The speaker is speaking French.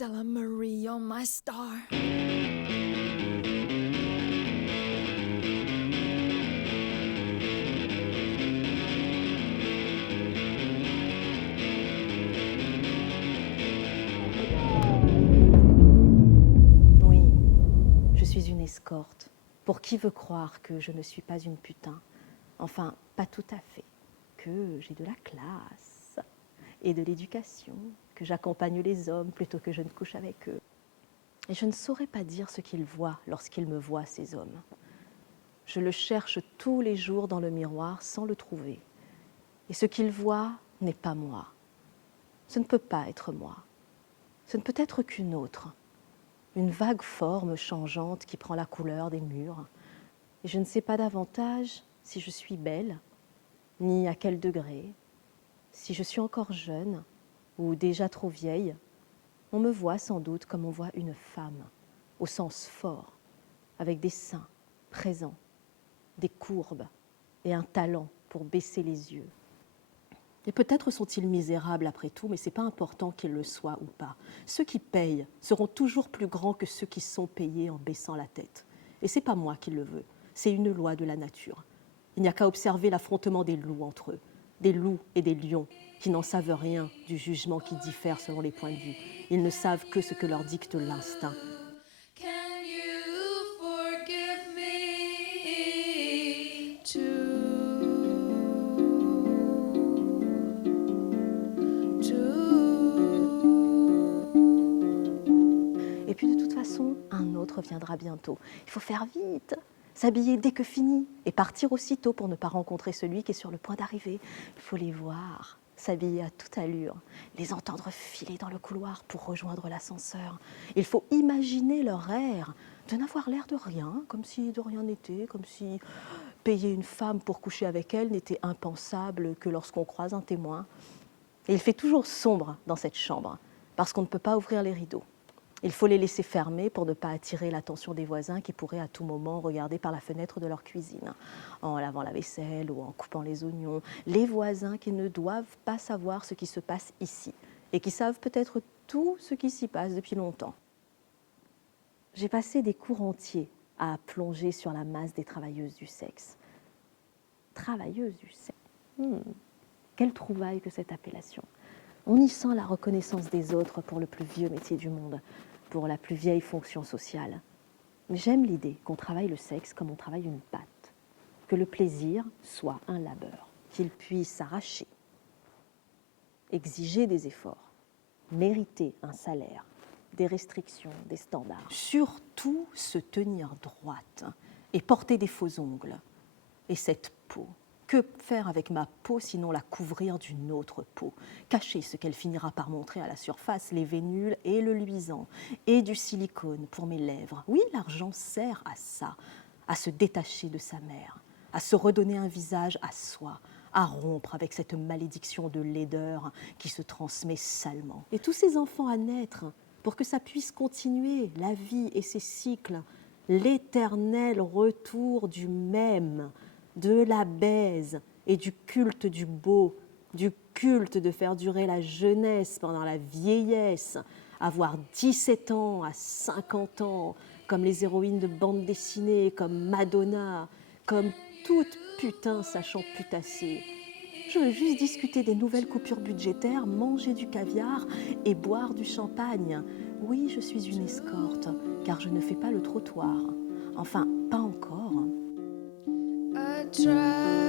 Stella Marie, you're my star. Oui, je suis une escorte. Pour qui veut croire que je ne suis pas une putain? Enfin, pas tout à fait. Que j'ai de la classe et de l'éducation, que j'accompagne les hommes plutôt que je ne couche avec eux. Et je ne saurais pas dire ce qu'ils voient lorsqu'ils me voient, ces hommes. Je le cherche tous les jours dans le miroir sans le trouver. Et ce qu'ils voient n'est pas moi. Ce ne peut pas être moi. Ce ne peut être qu'une autre. Une vague forme changeante qui prend la couleur des murs. Et je ne sais pas davantage si je suis belle, ni à quel degré, si je suis encore jeune ou déjà trop vieille. On me voit sans doute comme on voit une femme, au sens fort, avec des seins présents, des courbes et un talent pour baisser les yeux. Et peut-être sont-ils misérables après tout, mais ce n'est pas important qu'ils le soient ou pas. Ceux qui payent seront toujours plus grands que ceux qui sont payés en baissant la tête. Et ce n'est pas moi qui le veux, c'est une loi de la nature. Il n'y a qu'à observer l'affrontement des loups entre eux, des loups et des lions qui n'en savent rien du jugement qui diffère selon les points de vue. Ils ne savent que ce que leur dicte l'instinct. Can you forgive me Et puis de toute façon, un autre viendra bientôt. Il faut faire vite, s'habiller dès que fini et partir aussitôt pour ne pas rencontrer celui qui est sur le point d'arriver. Il faut les voir, s'habiller à toute allure, les entendre filer dans le couloir pour rejoindre l'ascenseur. Il faut imaginer leur air, de n'avoir l'air de rien, comme si de rien n'était, comme si payer une femme pour coucher avec elle n'était impensable que lorsqu'on croise un témoin. Et il fait toujours sombre dans cette chambre, parce qu'on ne peut pas ouvrir les rideaux. Il faut les laisser fermer pour ne pas attirer l'attention des voisins qui pourraient à tout moment regarder par la fenêtre de leur cuisine, en lavant la vaisselle ou en coupant les oignons. Les voisins qui ne doivent pas savoir ce qui se passe ici et qui savent peut-être tout ce qui s'y passe depuis longtemps. J'ai passé des cours entiers à plonger sur la masse des travailleuses du sexe. Travailleuses du sexe. Quelle trouvaille que cette appellation. On y sent la reconnaissance des autres pour le plus vieux métier du monde, pour la plus vieille fonction sociale. Mais j'aime l'idée qu'on travaille le sexe comme on travaille une pâte, que le plaisir soit un labeur, qu'il puisse s'arracher, exiger des efforts, mériter un salaire, des restrictions, des standards. Surtout se tenir droite et porter des faux ongles. Et cette peau, que faire avec ma peau sinon la couvrir d'une autre peau? Cacher ce qu'elle finira par montrer à la surface, les vénules et le luisant, et du silicone pour mes lèvres. Oui, l'argent sert à ça, à se détacher de sa mère, à se redonner un visage à soi, à rompre avec cette malédiction de laideur qui se transmet salement. Et tous ces enfants à naître, pour que ça puisse continuer, la vie et ses cycles, l'éternel retour du même, de la baise et du culte du beau, du culte de faire durer la jeunesse pendant la vieillesse, avoir 17 ans à 50 ans, comme les héroïnes de bande dessinée, comme Madonna, comme toute putain sachant putasser. Je veux juste discuter des nouvelles coupures budgétaires, manger du caviar et boire du champagne. Oui, je suis une escorte, car je ne fais pas le trottoir. Enfin, pas encore. I try